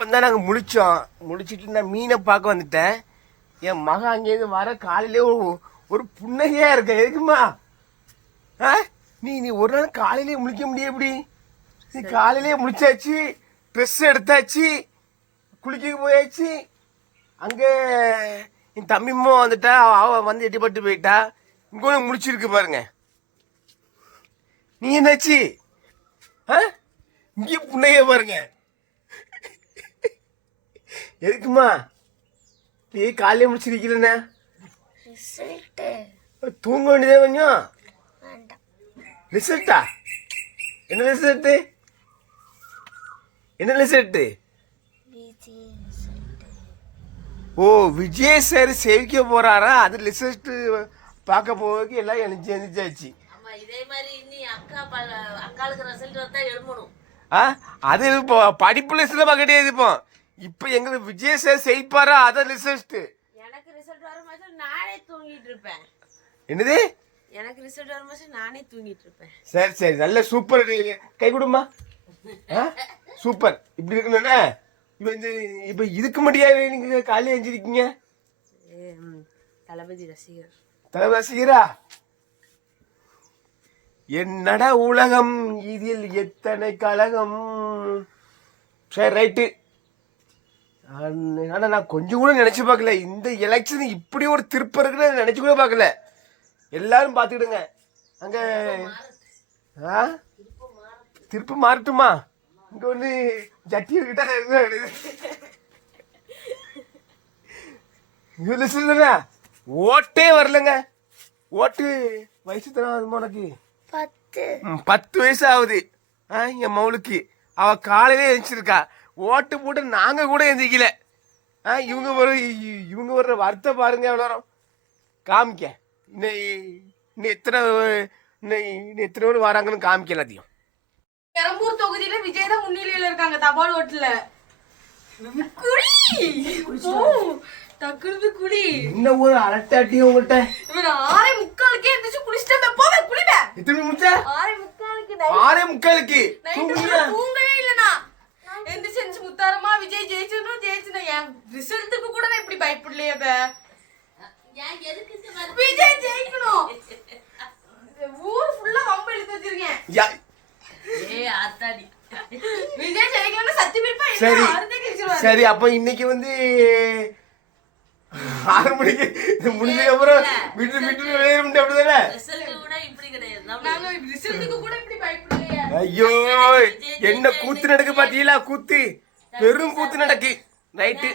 இப்போதான் நாங்கள் முடிச்சிட்டு நான் மீனை பார்க்க வந்துட்டேன். என் மகன் அங்கேருந்து வர காலையிலே ஒரு புன்னகையாக இருக்க. எதுக்குமா நீ ஒரு நாள் காலையிலே முழிக்க முடியும்? எப்படி நீ காலையிலே முழிச்சாச்சு, ட்ரெஸ் எடுத்தாச்சு, குளிக்க போயாச்சு. அங்கே என் தம்பிம்மா வந்துட்டா, அவ வந்து எட்டிப்பட்டு போயிட்டா. இங்கே ஒன்று முடிச்சிருக்கு பாருங்க. நீ என்னாச்சு? இங்கே புண்ணைய பாருங்க. எதுக்குமா நீ காலையில முடிச்சிருக்கீங்களா? தூங்க வேண்டியதே கொஞ்சம். ரிசல்ட்டா? என்ன ரிசல்ட்டு? என்ன ரிசல்ட்டு? ஓ, விஜய் சார் சேவிக்க போறாரா? அது ரிசல்ட் பார்க்க போறதுக்கு எல்லாம் எழுந்திருச்சாச்சு. இதே மாதிரி நீ அக்காளுக்கு ரிசல்ட் வந்தா எழுமணும். அது இப்போ படிப்பு லிஸ்ட்ல கிடையாது. இப்போ எங்களுக்கு விஜய் சார் செய்ப்பாரா? அத ரிசல்ட். எனக்கு ரிசல்ட் வரும்போது நானே தூங்கிட்டு இருப்பேன். என்னது? எனக்கு ரிசல்ட் வரும்போது நானே தூங்கிட்டு இருப்பேன். சரி சரி, நல்ல சூப்பர். கை கொடுமா. சூப்பர். இப்படி இருக்கணும்னா இப்போ இதுக்கு முடியாது. நீங்க காலையில் எழுந்திருக்கீங்க. தளபதி ரசிகர். தளபதி ரசிகரா? என்னடா உலகம், இதில் எத்தனை கழகம். சரி, ரைட்டு. ஆனா நான் கொஞ்சம் கூட நினைச்சு பார்க்கல இந்த எலெக்ஷன் இப்படி ஒரு திருப்பம் இருக்குன்னு நினைச்சு கூட பார்க்கல. எல்லாரும் பார்த்துக்கிடுங்க. அங்க திருப்பு மாறட்டுமா? இங்க ஒண்ணு ஜட்டி கிட்ட ஓட்டே வரலங்க. ஓட்டு வயசு தராது உனக்கு? 10 வயசு ஆகுது என் மவுளுக்கு. அவ காலையிலே எழுந்திருக்கா. ஓட்டு போட்டு நாங்க கூட எந்திரிக்கல. இவங்க வர்ற வார்த்தை பாருங்க. எவ்வளோ காமிக்க. இன்னும் எத்தனை பேர் வராங்கன்னு காமிக்க. எல்லாத்தையும் பெரம்பூர் தொகுதியில விஜய் தான் முன்னிலையில இருக்காங்க. தபால் ஓட்டுல குடி என்ன ஒரு அரட்டாட்டியும் உங்கள்கிட்ட. 6:45 எந்திரிச்சு குளிச்சுட்டு போவே குளிப்ப. எத்தனை முடிச்சா? 6:45 தூங்கவே இல்லனா. எந்திரிச்சு முத்தாரமா விஜய் ஜெயிச்சிரும் என் ரிசல்ட்டுக்கு கூட நான் இப்படி பயப்படலையே. விஜய் ஜெயிக்கணும். ஊர் ஃபுல்லா வம்பு இழுத்து வச்சிருக்கேன். விஜய் ஜெயிக்கணும்னு சத்தியமா சரி சரி. அப்ப இன்னைக்கு வந்து 6 மணிக்கு முடிஞ்சதுக்கு அப்புறம் வீட்டு அப்படிதானே? ஐயோ, என்ன கூத்து நடக்கு பாத்தீங்களா? கூத்து, பெரும் கூத்து நடக்கு. ரைட்டு.